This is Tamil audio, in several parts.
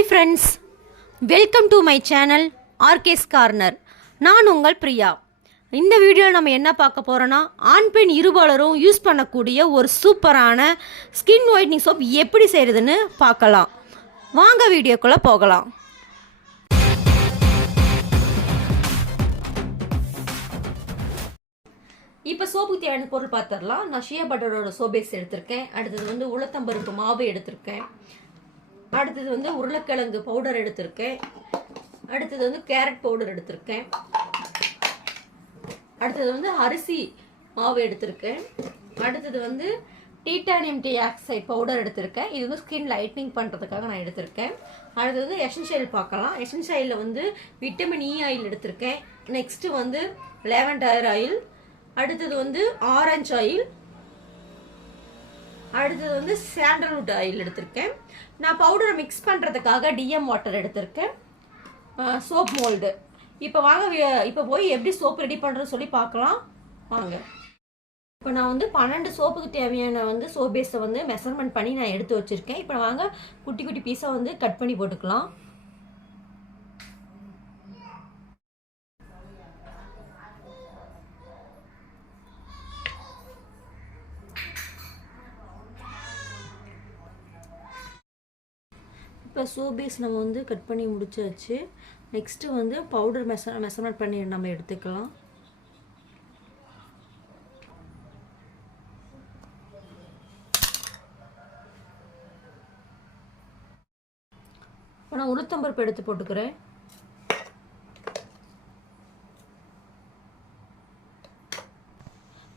Hi friends, welcome to my channel RK's Corner. நான் உங்கள் பிரியா. இந்த வீடியோவில் நம்ம என்ன பார்க்க போகிறோன்னா, ஆண் பெண் இருபாலரும் யூஸ் பண்ணக்கூடிய ஒரு சூப்பரான ஸ்கின் ஒயிட்னிங் சோப் எப்படி செய்கிறதுன்னு பார்க்கலாம். வாங்க வீடியோக்குள்ளே போகலாம். இப்போ சோப்புக்கு தேவையான பொருள் பார்த்துடலாம். நான் ஷியா பட்டரோட சோப் பேஸ் எடுத்திருக்கேன். அடுத்தது உளுத்தம்பருப்பு மாவு எடுத்திருக்கேன். அடுத்தது உருளைக்கிழங்கு பவுடர் எடுத்திருக்கேன். அடுத்தது கேரட் பவுடர் எடுத்திருக்கேன். அடுத்தது அரிசி மாவு எடுத்திருக்கேன். அடுத்தது டீட்டானியம் டீ ஆக்சைடு பவுடர் எடுத்திருக்கேன். இது ஸ்கின் லைட்னிங் பண்ணுறதுக்காக நான் எடுத்திருக்கேன். அடுத்தது எசென்ஷியல் பார்க்கலாம். எசென்ஷியலில் விட்டமின் இ ஆயில் எடுத்திருக்கேன். Next lavender oil. அடுத்தது ஆரஞ்சு ஆயில். அடுத்தது சாண்டல்வுட் ஆயில் எடுத்திருக்கேன். நான் பவுடரை மிக்ஸ் பண்ணுறதுக்காக டிஎம் வாட்டர் எடுத்திருக்கேன். Soap mould. இப்போ போய் எப்படி சோப் ரெடி பண்ணுறதுன்னு சொல்லி பார்க்கலாம் வாங்க. இப்போ நான் 12 சோப்புக்கு தேவையான சோப் பேஸை மெஷர்மெண்ட் பண்ணி நான் எடுத்து வச்சுருக்கேன். இப்போ வாங்க குட்டி குட்டி பீஸாக கட் பண்ணி போட்டுக்கலாம். இப்போ சோப் பேஸ் நம்ம கட் பண்ணி முடிச்சாச்சு. நெக்ஸ்ட்டு பவுடர் மெஷர்மெண்ட் பண்ணி நம்ம எடுத்துக்கலாம். இப்போ நான் உளுத்தம்பருப்பு எடுத்து போட்டுக்கிறேன்.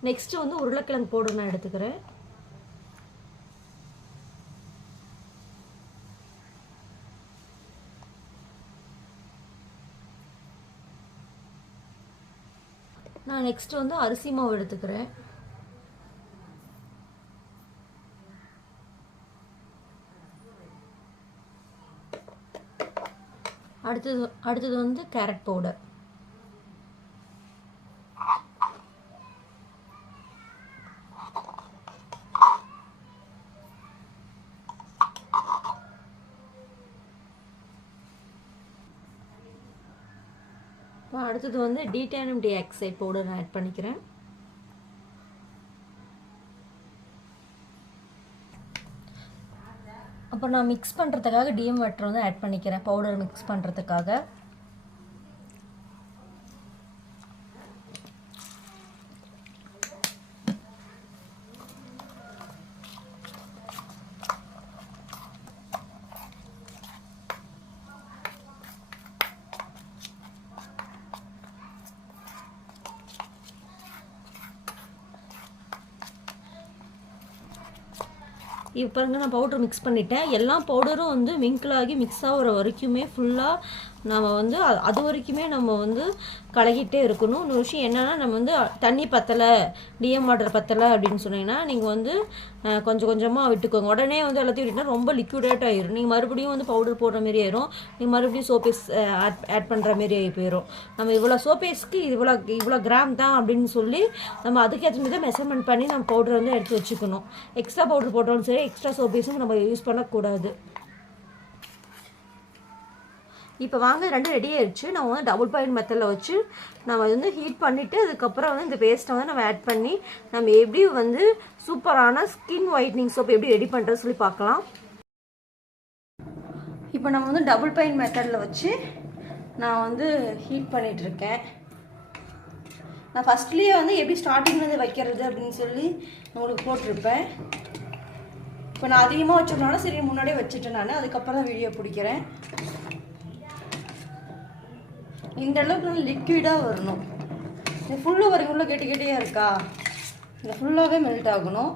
நெக்ஸ்ட்டு உருளைக்கிழங்கு பவுடர் நான் எடுத்துக்கிறேன். நான் நெக்ஸ்ட்டு அரிசி மாவு எடுத்துக்கிறேன். அடுத்தது கேரட் பவுடர். அடுத்தது டீட்டானியம் டீ ஆக்சைடு பவுடர் நான் ஆட் பண்ணிக்கிறேன். அப்புறம் நான் மிக்ஸ் பண்ணுறதுக்காக டிஎம் வாட்டர் ஆட் பண்ணிக்கிறேன். பவுடர் மிக்ஸ் பண்ணுறதுக்காக. இப்போ பாருங்க, நான் பவுடர் மிக்ஸ் பண்ணிட்டேன். எல்லா பவுடரும் மிங்கிள் ஆகி மிக்ஸ் ஆகிற வரைக்குமே ஃபுல்லாக நம்ம அது வரைக்குமே நம்ம கலக்கிட்டே இருக்கணும். இன்னொரு விஷயம் என்னென்னா, நம்ம தண்ணி பத்தலை, டிஎம் வாட்டர் பத்தலை அப்படின்னு சொன்னீங்கன்னா நீங்கள் கொஞ்சம் கொஞ்சமாக விட்டுக்கோங்க. உடனே எல்லாத்தையும் விட்டுனா ரொம்ப லிக்விடேட் ஆகிடும். நீங்கள் மறுபடியும் பவுடர் போடுற மாரி ஆயிரும். நீங்கள் மறுபடியும் சோப்பேஸ் ஆட் பண்ணுற மாரி ஆகி போயிடும். நம்ம இவ்வளோ சோப்பேஸ்க்கு இவ்வளோ கிராம் தான் அப்படின்னு சொல்லி நம்ம அதுக்கேற்ற மாதிரி தான் மெஷர்மெண்ட் பண்ணி நம்ம பவுடர் எடுத்து வச்சுக்கணும். எக்ஸ்ட்ரா பவுடர் போட்டாலும் சரி, எக்ஸ்ட்ரா சோப்பேஸும் நம்ம யூஸ் பண்ணக்கூடாது. இப்போ வாங்க, ரெண்டு ரெடி ஆயிடுச்சு. நம்ம டபுள் பாயிண்ட் மெத்தடில் வச்சு நம்ம ஹீட் பண்ணிவிட்டு அதுக்கப்புறம் இந்த பேஸ்ட்டை நம்ம ஆட் பண்ணி நம்ம எப்படி சூப்பரான ஸ்கின் ஒயிட்னிங் சோப் எப்படி ரெடி பண்ணுறது சொல்லி பார்க்கலாம். இப்போ நம்ம டபுள் பாயிண்ட் மெத்தடில் வச்சு நான் ஹீட் பண்ணிகிட்ருக்கேன். நான் ஃபஸ்ட்லேயே எப்படி ஸ்டார்டிங்லேருந்து வைக்கிறது அப்படின்னு சொல்லி உங்களுக்கு போட்டிருப்பேன். இப்போ நான் அதிகமாக வச்சோம்னால சரி முன்னாடியே வச்சுட்டேன். நான் அதுக்கப்புறம் தான் வீடியோ பிடிக்கிறேன். இந்த அளவுக்கு நல்லா லிக்விடாக வரணும். இது ஃபுல்லாக வரைக்கும் உள்ள கெட்டி கெட்டியாக இருக்கா, இந்த ஃபுல்லாகவே மெல்ட் ஆகணும்.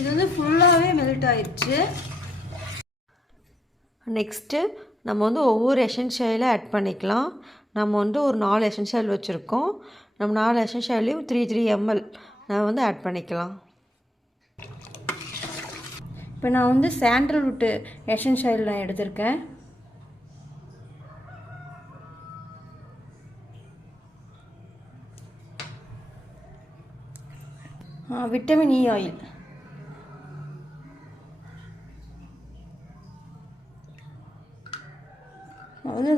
இது ஃபுல்லாகவே மெல்ட் ஆயிடுச்சு. நெக்ஸ்ட்டு நம்ம ஒவ்வொரு எசென்ஷியலாக ஆட் பண்ணிக்கலாம். நம்ம ஒரு 4 எசென்ஷியல் வச்சுருக்கோம். நம்ம 4 எசென்ஷியலையும் 3 ml நான் வந்து ஆட் பண்ணிக்கலாம். இப்போ நான் வந்து சாண்டல்வுட் எசென்ஷியல் ஆயில் நான் எடுத்திருக்கேன். விட்டமின் இ ஆயில், நான் வந்து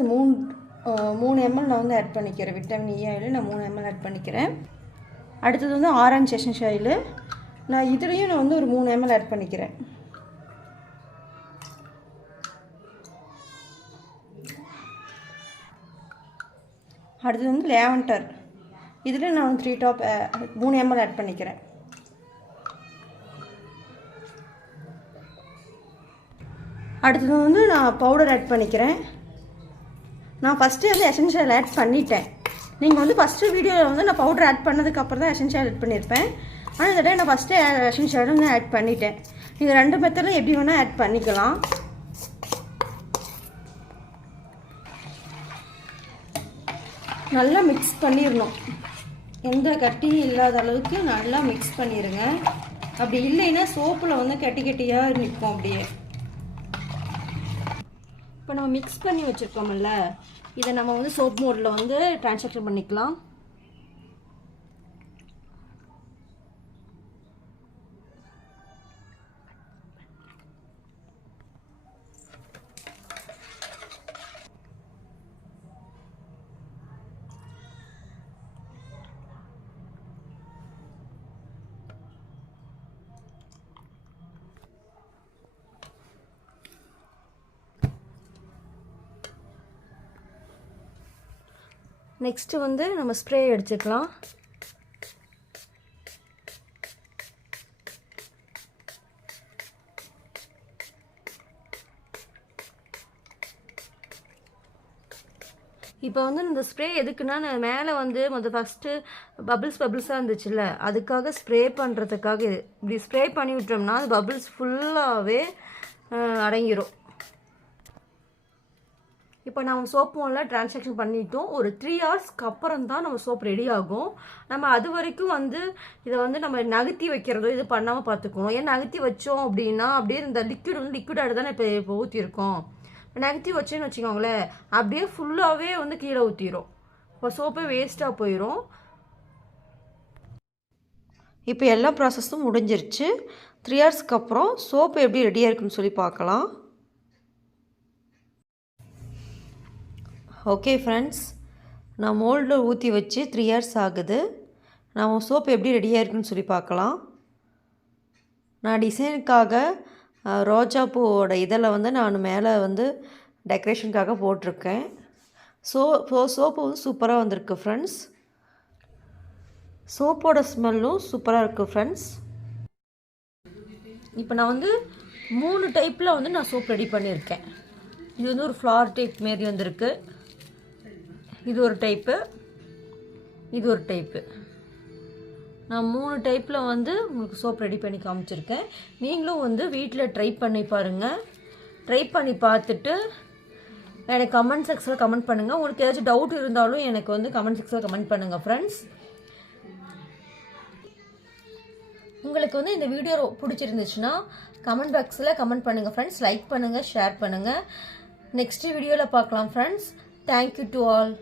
3 ml நான் வந்து ஆட் பண்ணிக்கிறேன். விட்டமின் இ ஆயில் நான் 3 ml ஆட் பண்ணிக்கிறேன். அடுத்தது வந்து ஆரஞ்சு எசென்ஷியல் ஆயில், நான் இதுலேயும் நான் வந்து ஒரு 3 ml ஆட் பண்ணிக்கிறேன். அடுத்தது வந்து லேவண்டர், இதில் நான் 3 ml ஆட் பண்ணிக்கிறேன். அடுத்தது வந்து நான் பவுடர் ஆட் பண்ணிக்கிறேன். நான் ஃபஸ்ட்டு வந்து எசென்ஷியல் ஆட் பண்ணிட்டேன். நீங்கள் வந்து ஃபஸ்ட்டு வீடியோவில் வந்து நான் பவுடர் ஆட் பண்ணதுக்கப்புறம் தான் எசென்ஷியல் ஆட் பண்ணியிருப்பேன். ஆனால் இந்த டைம் நான் ஃபஸ்ட்டு எசென்ஷியல் வந்து ஆட் பண்ணிட்டேன். நீங்கள் 2 மெத்தடில் எப்படி வேணால் ஆட் பண்ணிக்கலாம். நல்லா மிக்ஸ் பண்ணிடணும். எந்த கட்டியும் இல்லாத அளவுக்கு நல்லா மிக்ஸ் பண்ணிடுங்க. அப்படி இல்லைன்னா சோப்பில் வந்து கட்டி கட்டியாக நிற்கும் அப்படியே. இப்போ நம்ம மிக்ஸ் பண்ணி வச்சுருக்கோம்ல, இதை நம்ம வந்து சோப் மோடில் வந்து ட்ரான்ஸ்ஃபர் பண்ணிக்கலாம். நெக்ஸ்ட்டு வந்து நம்ம ஸ்ப்ரே எடுத்துக்கலாம். இப்போ வந்து இந்த ஸ்ப்ரே எதுக்குன்னா, நான் மேலே வந்து ஃபஸ்ட்டு பபிள்ஸாக இருந்துச்சுல்ல, அதுக்காக ஸ்ப்ரே பண்ணுறதுக்காக இப்படி ஸ்ப்ரே பண்ணி விட்டோம்னா அது பபிள்ஸ் ஃபுல்லாகவே அடங்கிடும். இப்போ நம்ம சோப் மோடில் ட்ரான்சாக்ஷன் பண்ணிட்டோம். ஒரு 3 ஹவர்ஸ்க்கு அப்புறம் தான் நம்ம சோப் ரெடி ஆகும். நம்ம அது வரைக்கும் வந்து இதை வந்து நம்ம நகர்த்தி வைக்கிறதோ இது பண்ணாமல் பார்த்துக்கணும். ஏன் நகர்த்தி வச்சோம் அப்படின்னா அப்படியே இந்த லிக்விடாக தானே இப்போ ஊற்றிருக்கோம். நகர்த்தி வச்சேன்னு வச்சுக்கோங்களேன், அப்படியே ஃபுல்லாகவே வந்து கீழே ஊற்றிடும். இப்போ சோப்பே வேஸ்ட்டாக போயிடும். இப்போ எல்லா ப்ராசஸும் முடிஞ்சிருச்சு. 3 ஹவர்ஸ்க்கு அப்புறம் சோப்பு எப்படி ரெடியாக இருக்குன்னு சொல்லி பார்க்கலாம். ஓகே ஃப்ரெண்ட்ஸ், நான் மோல்டில் ஊற்றி வச்சு 3 ஹவர்ஸ் ஆகுது. நான் சோப்பு எப்படி ரெடியாக இருக்குன்னு சொல்லி பார்க்கலாம். நான் டிசைனுக்காக ரோஜாப்பூவோட இதெல்லாம் வந்து நான் மேலே வந்து டெக்கரேஷனுக்காக போட்டிருக்கேன். சோப்பு வந்து சூப்பராக வந்திருக்கு ஃப்ரெண்ட்ஸ். சோப்போட ஸ்மெல்லும் சூப்பராக இருக்குது ஃப்ரெண்ட்ஸ். இப்போ நான் வந்து 3 டைப்பில் வந்து நான் சோப் ரெடி பண்ணியிருக்கேன். இது வந்து ஒரு ஃப்ளார் டைப் மாரி வந்திருக்கு. இது ஒரு டைப்பு, இது ஒரு டைப்பு. நான் 3 டைப்பில் வந்து உங்களுக்கு சோப் ரெடி பண்ணி காமிச்சிருக்கேன். நீங்களும் வந்து வீட்டில் ட்ரை பண்ணி பாருங்கள். ட்ரை பண்ணி பார்த்துட்டு எனக்கு கமெண்ட் செக்ஷனில் கமெண்ட் பண்ணுங்கள். உங்களுக்கு ஏதாச்சும் டவுட் இருந்தாலும் எனக்கு வந்து கமெண்ட் செக்ஷனில் கமெண்ட் பண்ணுங்கள் ஃப்ரெண்ட்ஸ். உங்களுக்கு வந்து இந்த வீடியோ பிடிச்சிருந்துச்சுன்னா கமெண்ட் பாக்ஸில் கமெண்ட் பண்ணுங்கள் ஃப்ரெண்ட்ஸ். லைக் பண்ணுங்கள், ஷேர் பண்ணுங்கள். நெக்ஸ்ட் வீடியோவில் பார்க்கலாம் ஃப்ரெண்ட்ஸ். Thank you to all.